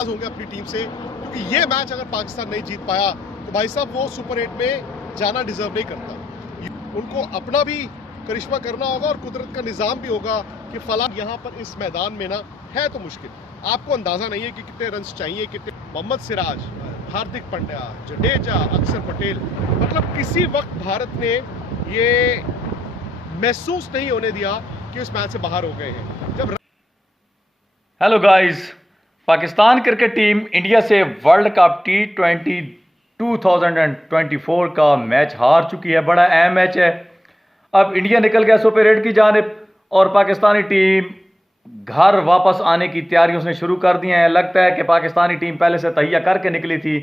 होंगे अपनी टीम से, क्योंकि ये मैच अगर पाकिस्तान नहीं जीत पाया तो भाई साहब वो सुपर 8 में जाना डिजर्व नहीं करता। उनको अपना भी करिश्मा करना होगा और कुदरत का निज़ाम भी होगा कि फला यहाँ पर इस मैदान में ना है तो मुश्किल। आपको अंदाजा नहीं है कि कितने रन्स चाहिए, कितने। मोहम्मद सिराज, हार्दिक पांड्या, जडेजा, अक्षर पटेल, मतलब किसी वक्त भारत ने ये महसूस नहीं होने दिया कि इस मैच से बाहर हो गए हैं। जब hello guys, Pakistan cricket team India से वर्ल्ड कप T20 2024 का मैच हार चुकी है। बड़ा अहम मैच है। अब इंडिया निकल गया सुपर 8 की जानिब और पाकिस्तानी टीम घर वापस आने की तैयारियां उसने शुरू कर दी हैं। लगता है कि पाकिस्तानी टीम पहले से तैयार करके निकली थी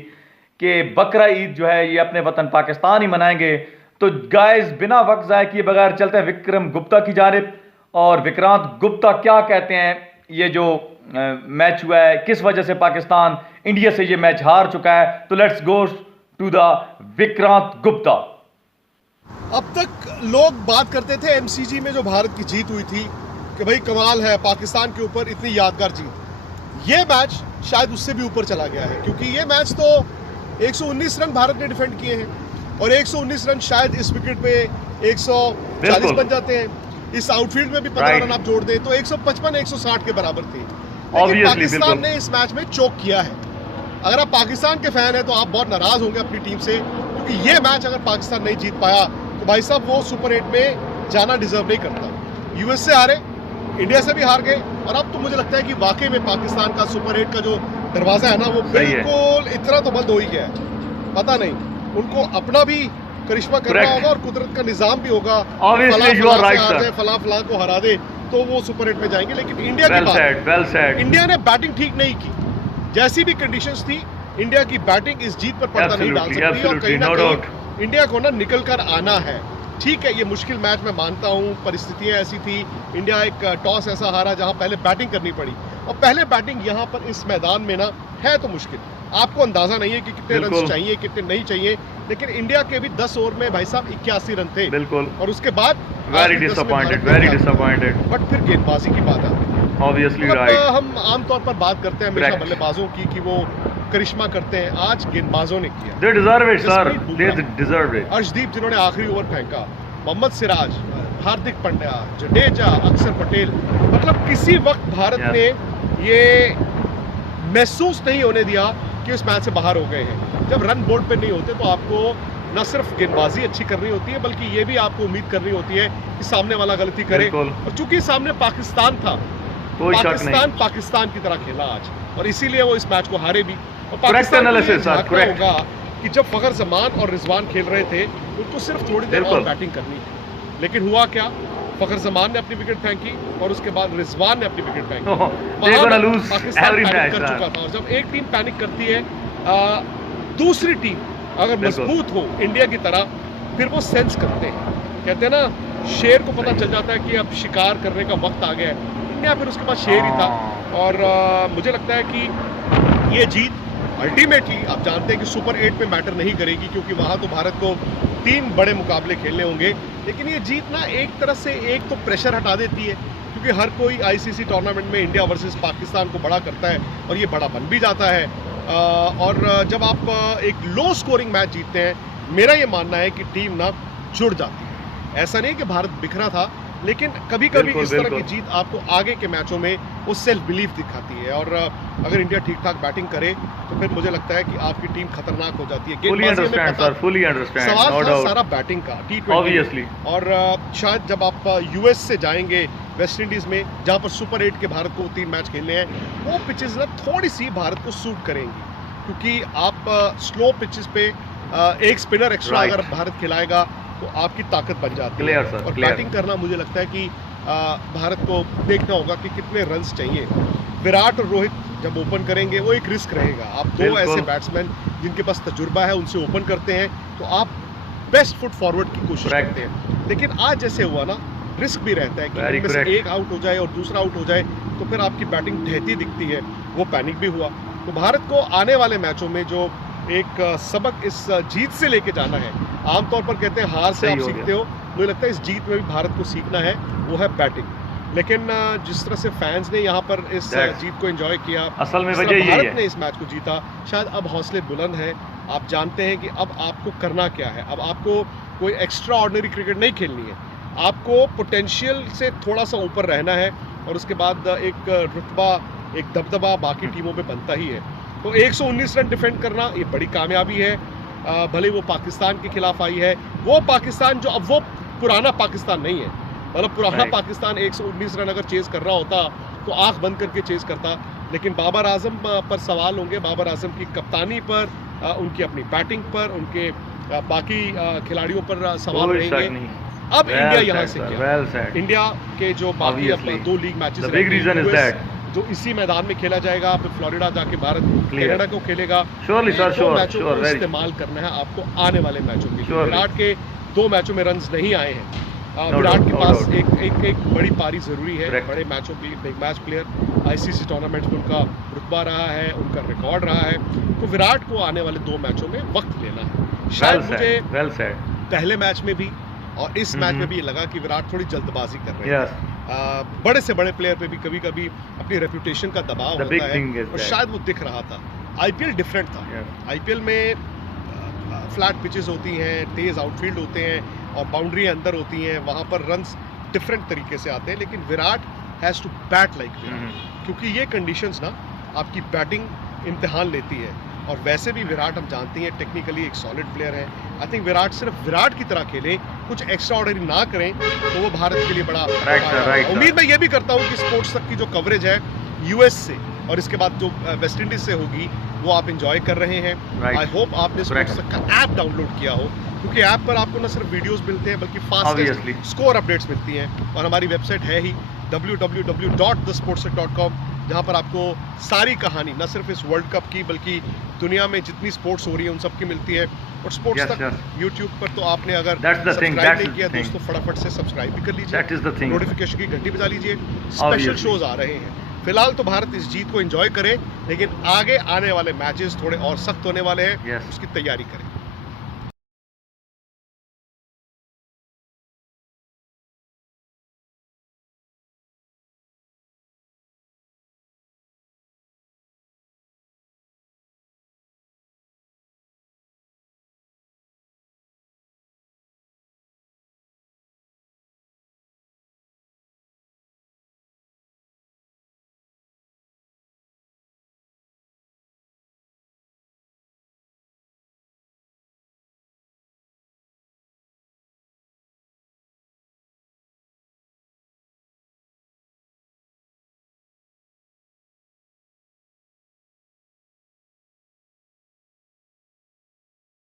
कि बकरा ईद जो है ये अपने वतन पाकिस्तान ही मनाएंगे। तो गाइस, बिना वक्त ज़ाय किए बगैर चलते हैं विक्रम गुप्ता की जानिब। और विक्रांत गुप्ता क्या कहते हैं ये जो मैच हुआ है, किस वजह से पाकिस्तान इंडिया से ये मैच हार चुका है। तो let's go to the Vikrant Gupta. अब तक लोग बात करते थे एमसीजी में जो भारत की जीत हुई थी कि भाई कमाल है पाकिस्तान के ऊपर इतनी यादगार जीत। ये मैच शायद उससे भी ऊपर चला गया है, क्योंकि ये मैच तो 119 रन भारत ने डिफेंड किए हैं और 119 रन शायद इस विकेट पे 140 बन जाते हैं। इस आउटफील्ड में भी 15 रन आप जोड़ दें तो 155-160 के बराबर थे। लेकिन पाकिस्तान ने इस मैच में चोक किया है। अगर आप पाकिस्तान के फैन हैं तो आप बहुत नाराज होंगे अपनी टीम से, क्योंकि ये मैच अगर पाकिस्तान नहीं जीत पाया तो भाई साहब वो सुपर 8 में जाना डिजर्व नहीं करता। यूएस से हारे, इंडिया से भी हार गए और अब तो मुझे लगता है कि वाकई में पाकिस्तान का सुपर 8 का जो दरवाजा है ना वो बिल्कुल इतना तो बंद हो ही गया है। पता नहीं, उनको अपना भी करिश्मा करना होगा और कुदरत का निजाम भी होगा। फला को हरा दे तो वो सुपर 8 में जाएंगे। लेकिन इंडिया की बात, इंडिया ने बैटिंग ठीक नहीं की। जैसी भी कंडीशंस थी, इंडिया की बैटिंग इस जीत पर पर्दा नहीं डाल सकती और कहीं ना कहीं इंडिया को ना निकल कर आना है। ठीक है, ये मुश्किल मैच मैं मानता हूँ, परिस्थितियां ऐसी थी। इंडिया एक टॉस ऐसा हारा जहां पहले बैटिंग करनी पड़ी और पहले बैटिंग यहां पर इस मैदान में ना है तो मुश्किल। आपको अंदाजा नहीं है कि कितने रन चाहिए, कितने नहीं चाहिए। लेकिन इंडिया के भी 10 ओवर में भाई साहब 81 रन थे और उसके बाद वेरी डिसअपॉइंटेड। बट फिर गेंदबाजी की बात आती है। Obviously right. हम आमतौर पर बात करते हैं हमेशा बल्लेबाजों की कि वो करिश्मा करते हैं। आज गेंदबाजों ने किया। They deserve it, sir. They deserve it. Arshdeep जिन्होंने आखिरी ओवर फेंका, मोहम्मद सिराज, हार्दिक पांड्या, जडेजा, अक्षर पटेल, मतलब किसी वक्त भारत ने ये महसूस नहीं होने दिया कि इस मैच से बाहर हो गए हैं। जब रन बोर्ड पे नहीं होते तो आपको न सिर्फ गेंदबाजी अच्छी करनी होती है बल्कि ये भी आपको उम्मीद करनी होती है कि सामने वाला गलती करे। और चूंकि सामने पाकिस्तान था, पाकिस्तान की तरह खेला आज और इसीलिए वो इस मैच को हारे भी। और पाकिस्तान होगा कि जब फखर जमान और रिजवान खेल रहे थे उनको सिर्फ थोड़ी देर और बैटिंग करनी थी। लेकिन हुआ क्या, फखर जमान ने अपनी विकेट फेंकी और उसके बाद रिजवान ने अपनी विकेट फेंकी। पाकिस्तान पैनिक कर चुका था और जब एक टीम पैनिक करती है, दूसरी टीम अगर मजबूत हो इंडिया की तरह, फिर वो सेंस करते हैं। कहते हैं ना, शेर को पता चल जाता है कि अब शिकार करने का वक्त आ गया है। इंडिया फिर उसके बाद शेर ही था और मुझे लगता है कि ये जीत अल्टीमेटली आप जानते हैं कि सुपर 8 में मैटर नहीं करेगी, क्योंकि वहां तो भारत को 3 बड़े मुकाबले खेलने होंगे। लेकिन ये जीत ना एक तरह से एक तो प्रेशर हटा देती है, क्योंकि हर कोई आईसीसी टूर्नामेंट में इंडिया वर्सेस पाकिस्तान को बड़ा करता है और ये बड़ा बन भी जाता है। और जब आप एक लो स्कोरिंग मैच जीतते हैं, मेरा ये मानना है कि टीम ना जुड़ जाती है। ऐसा नहीं कि भारत बिखरा था, लेकिन कभी कभी इस तरह की जीत आपको आगे के मैचों में वो सेल्फ बिलीफ दिखाती है। और अगर इंडिया ठीक ठाक बैटिंग करे तो फिर मुझे लगता है कि आपकी टीम खतरनाक हो जाती है। सवाल सारा बैटिंग का T20 और शायद जब आप यूएस से जाएंगे वेस्ट इंडीज में, जहां पर सुपर 8 के भारत को 3 मैच खेलने हैं, वो पिचेस ना थोड़ी सी भारत को सूट करेंगी, क्योंकि आप स्लो पिचेस पे एक स्पिनर एक्स्ट्रा अगर भारत खिलाएगा तो आपकी ताकत बन जाती है। और बैटिंग करना मुझे लगता है कि भारत को देखना होगा कि कितने रन्स चाहिए। विराट और रोहित जब ओपन करेंगे वो एक रिस्क रहेगा। आप 2 ऐसे बैट्समैन जिनके पास तजुर्बा है उनसे ओपन करते हैं तो आप बेस्ट फुट फॉरवर्ड की कोशिश करते हैं। लेकिन आज जैसे हुआ ना, रिस्क भी रहता है कि इनमें से एक आउट हो जाए और दूसरा आउट हो जाए तो फिर आपकी बैटिंग ढहती दिखती है। वो पैनिक भी हुआ। तो भारत को आने वाले मैचों में जो एक सबक इस जीत से लेके जाना है, आमतौर पर कहते हैं हार से आप सीखते हो, मुझे लगता है इस जीत में भी भारत को सीखना है, वो है बैटिंग। लेकिन जिस तरह से फैंस ने यहाँ पर इस That's- जीत को एंजॉय किया, असल में जिस तरह वजह यही भारत है। ने इस मैच को जीता, शायद अब हौसले बुलंद हैं। आप जानते हैं कि अब आपको करना क्या है। अब आपको कोई एक्स्ट्रा ऑर्डिनरी क्रिकेट नहीं खेलनी है, आपको पोटेंशियल से थोड़ा सा ऊपर रहना है और उसके बाद एक रुतबा, एक दबदबा बाकी टीमों में बनता ही है। तो 119 रन डिफेंड करना ये बड़ी कामयाबी है। भले वो पाकिस्तान के खिलाफ आई है, वो पाकिस्तान जो अब वो पुराना पाकिस्तान नहीं है। मतलब पुराना Right. पाकिस्तान 119 रन अगर चेज कर रहा होता तो आंख बंद करके चेज करता, लेकिन बाबर आजम पर सवाल होंगे, बाबर आजम की कप्तानी पर, उनकी अपनी बैटिंग पर, उनके बाकी खिलाड़ियों पर सवाल कोई शक रहेंगे। नहीं। अब इंडिया यहाँ से क्या, वेल सेड। इंडिया के जो बाकी Obviously. 2 league matches The big reason is that जो इसी मैदान में खेला जाएगा, फिर फ्लोरिडा जाके भारत Clear. कनाडा को खेलेगा। Surely, sir, इन 2 sure, मैचों sure, को very- इस्तेमाल करना है आपको आने वाले मैचों के लिए। Surely. विराट के 2 मैचों में रन्स नहीं आए हैं। No विराट doubt, के no पास doubt. एक बड़ी पारी जरूरी है। Correct. बड़े मैचों के लिए big match player, ICC tournament में उनका रुतबा रहा है, उनका रिकॉर्ड रहा है। तो विराट को आने वाले 2 मैचों में वक्त लेना है। शायद मुझे वेल सेड। पहले मैच में भी और इस मैच में भी ये लगा कि विराट थोड़ी जल्दबाजी कर रहे हैं। यस। बड़े से बड़े प्लेयर पे भी कभी कभी अपनी रेपुटेशन का दबाव The big होता thing है is और that. शायद वो दिख रहा था। आईपीएल डिफरेंट था। Yes. आईपीएल में फ्लैट पिचेस होती हैं, तेज आउटफील्ड होते हैं और बाउंड्री अंदर होती हैं, वहाँ पर रन्स डिफरेंट तरीके से आते हैं। लेकिन Virat has to bat like Virat, क्योंकि ये कंडीशंस ना आपकी बैटिंग इम्तिहान लेती है। और वैसे भी विराट हम जानते हैं टेक्निकली एक सॉलिड प्लेयर है। आई थिंक विराट सिर्फ विराट की तरह खेले, कुछ एक्स्ट्रा ऑर्डिनरी ना करें तो वो भारत के लिए बड़ा Right, sir, right, sir. उम्मीद मैं ये भी करता हूँ कि स्पोर्ट्स तक की जो कवरेज है यूएस से और इसके बाद जो वेस्ट इंडीज से होगी वो आप इंजॉय कर रहे हैं। Right. आई होप आपने Correct. स्पोर्ट्स तक का ऐप डाउनलोड किया हो, क्योंकि ऐप पर आपको न सिर्फ वीडियोस मिलते हैं बल्कि Obviously. फास्ट स्कोर अपडेट्स मिलती हैं। और हमारी वेबसाइट है ही www.thesportsec.com, जहाँ पर आपको सारी कहानी न सिर्फ इस वर्ल्ड कप की बल्कि दुनिया में जितनी स्पोर्ट्स हो रही है उन सब की मिलती है। और स्पोर्ट्स Yes, तक yes. यूट्यूब पर तो आपने अगर That's the thing, subscribe that's नहीं the किया thing. दोस्तों फटाफट से सब्सक्राइब भी कर लीजिए, That is the thing. Notification की घंटी बजा लीजिए। Special Obviously. शोज आ रहे हैं। फिलहाल तो भारत इस जीत को एंजॉय करे, लेकिन आगे आने वाले मैचेस थोड़े और सख्त होने वाले हैं, Yes. उसकी तैयारी करें।